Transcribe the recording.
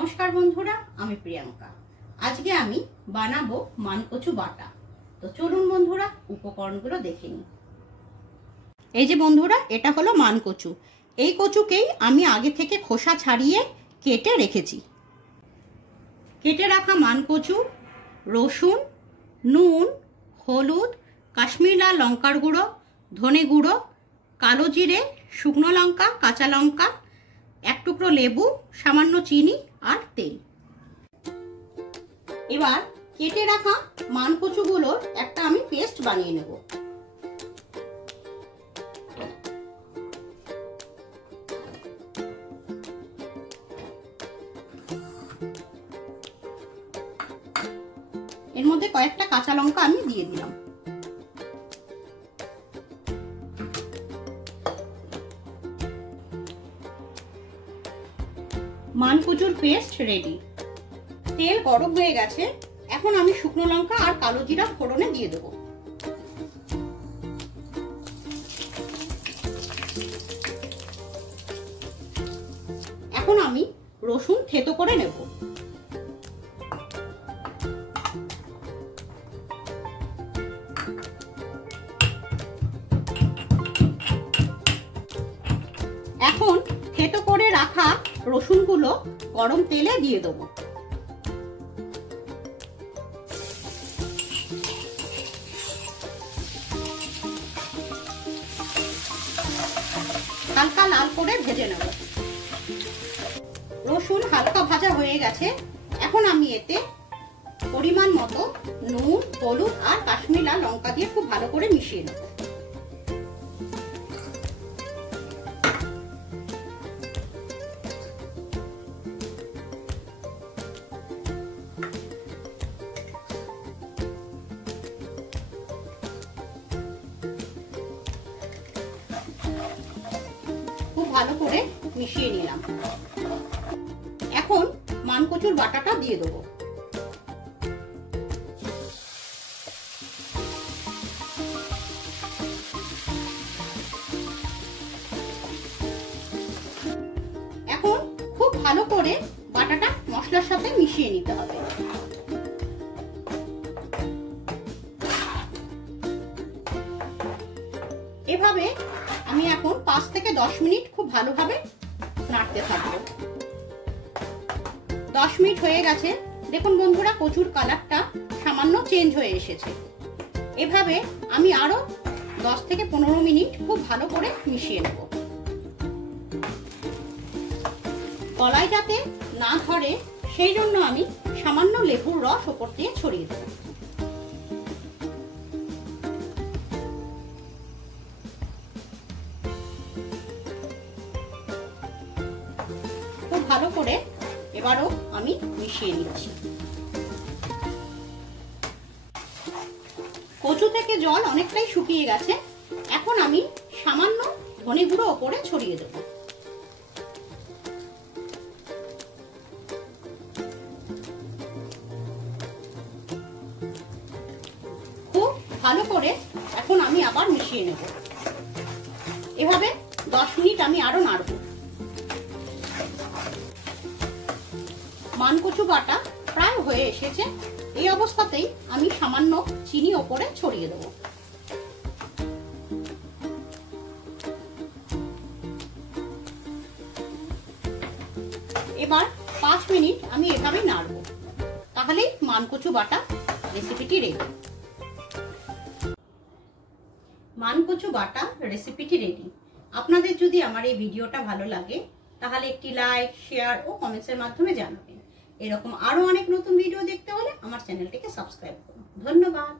नमस्कार बंधुरा आमी प्रियंका। आज के आमी बानाबो मानकचू बाटा। तो चलुन बंधुरा उपकरणगुलो देखे नि। এই যে বন্ধুরা এটা হলো মানকচু। এই কচুকেই আমি আগে থেকে খোসা ছাড়িয়ে কেটে রেখেছি। কেটে রাখা মানকচু, রসুন, নুন, হলুদ, কাশ্মীরি লাল লঙ্কার গুঁড়ো, ধনে গুঁড়ো, কালো জিরে, শুকনো লঙ্কা, কাঁচা লঙ্কা, এক টুকরো লেবু, সামান্য চিনি আর তেল। এবার কেটে রাখা মানকচুগুলোর একটা আমি পেস্ট বানিয়ে নেব। এর মধ্যে কয়েকটা কাঁচা লঙ্কা আমি দিয়ে দিলাম। মানকচুর পেস্ট রেডি। তেল গরম হয়ে গেছে, এখন আমি শুকনো লঙ্কা আর কালো জিরা ফোড়নে দিয়ে দেব। এখন আমি রসুন থেতো করে নেব। এখন থেতো করে রাখা রসুনগুলো গরম তেলে দিয়ে দেবো। হালকা লাল করে ভেজে নেব। রসুন হালকা ভাজা হয়ে গেছে, এখন আমি এতে পরিমাণ মতো নুন, হলুদ আর কাশ্মীরি লাল লঙ্কা দিয়ে খুব ভালো করে মিশিয়ে নেব। ভালো করে মিশিয়ে নিলাম। এখন মানকচুর বাটাটা দিয়ে দেবো। এখন খুব ভালো করে বাটাটা মশলার সাথে মিশিয়ে নিতে হবে। এভাবে আমি এখন 5 থেকে 10 মিনিট খুব ভালোভাবে নাড়তে থাকবো। 10 মিনিট হয়ে গেছে, দেখুন বন্ধুরা কচুর কালারটা সামান্য চেঞ্জ হয়ে এসেছে। এভাবে আমি আরো 10 থেকে 15 মিনিট খুব ভালো করে মিশিয়ে নেব। কলাই যাতে না ধরে সেই জন্য আমি সামান্য লেবুর রস ওপর দিয়ে ছড়িয়ে দেব। ভালো করে এবারও আমি মিশিয়ে নিচ্ছি। কচু থেকে জল অনেকটাই শুকিয়ে গেছে, এখন আমি সামান্য ধনে গুঁড়ো ওপরে ছড়িয়ে দেব। খুব ভালো করে এখন আমি আবার মিশিয়ে নেব। এভাবে 10 মিনিট আমি আরো নাড়ব। মানকচু বাটা প্রায় হয়ে এসেছে, এই অবস্থাতেই আমি সামান্য চিনি ওপরে ছড়িয়ে দেব। এবার 5 মিনিট আমি এভাবে নাড়ব, তাহলেই মানকচু বাটা রেসিপিটি রেডি। মানকচু বাটা রেসিপিটি রেডি। আপনাদের যদি আমার এই ভিডিওটা ভালো লাগে তাহলে একটি লাইক, শেয়ার ও কমেন্টসের মাধ্যমে জানাবেন। এরকম আরো অনেক নতুন ভিডিও দেখতে হলে আমার চ্যানেলটিকে সাবস্ক্রাইব করুন। ধন্যবাদ।